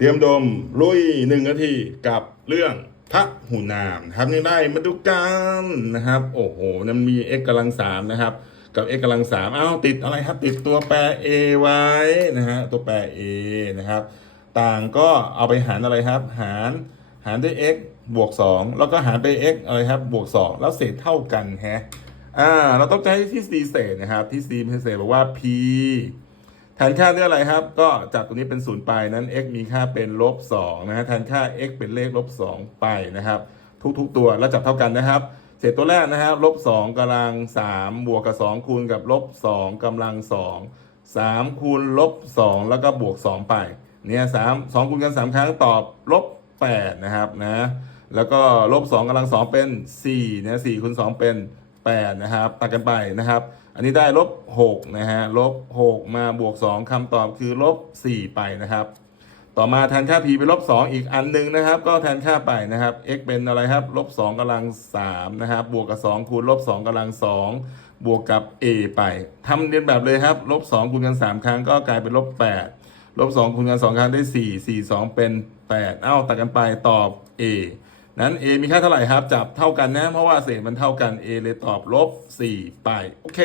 เตรียมดมลุยหนึ่งนาทีกับเรื่องพระหูนามนะครับนี่ได้มาดูกันนะครับ โอ้โหนั่นมี x กำลังสามนะครับ กับ x กำลังสามอ้าวติดอะไรครับ ติดตัวแปร a ไว้นะฮะตัวแปร a นะครับ ต่างก็เอาไปหารอะไรครับ หารหารด้วย x บวก 2 แล้วก็หารไป x อะไรครับบวก 2 แล้วเศษเท่ากันแฮะอ่าเราต้องใช้ทฤษฎีเศษนะครับทฤษฎีเศษบอกว่า p แทนค่าด้วยอะไรครับ ก็จากตรงนี้เป็นศูนย์ไปนั้น x มีค่าเป็นลบ2นะฮะแทนค่า x เป็นเลขลบ2ไปนะครับ ทุกๆตัวแล้วจับเท่ากันนะครับเศษตัวแรกนะครับลบ2กำลัง3บวกกับ 2 คูณกับลบ2กำลัง 2 3 คูณลบ 2 แล้วก็บวก 2 ไป เนี่ย3 2คูณกัน 3 ครั้งตอบลบ 8 นะครับนะแล้วก็ลบ2กำลัง 2 เป็น4นะ4คูณ2เป็น 8 นะครับ ตัดกันไปนะครับ อันนี้ได้ลบ6นะฮะลบ6มาบวก 2คำตอบคือลบ 4 ไปนะครับ ต่อมาแทนค่า p เป็นลบ 2 อีกอันหนึ่งนะครับ ก็แทนค่าไปนะครับ x เป็นอะไรครับลบ2กำลัง3นะครับ บวกกับ 2 คูณลบ2กำลัง 2 บวกกับ a ไปทำเรียนแบบเลยครับลบ2คูณกัน 3 ครั้งก็กลายเป็นลบ8ลบ2คูณกัน 2 ครั้งได้ 4 4 2 เป็น 8 เอ้าตัดกันไปตอบ a นั้น a มีค่าเท่าไหร่ครับ จับเท่ากันนะ เพราะว่าเศษมันเท่ากัน a เลยตอบลบ4ไป โอเค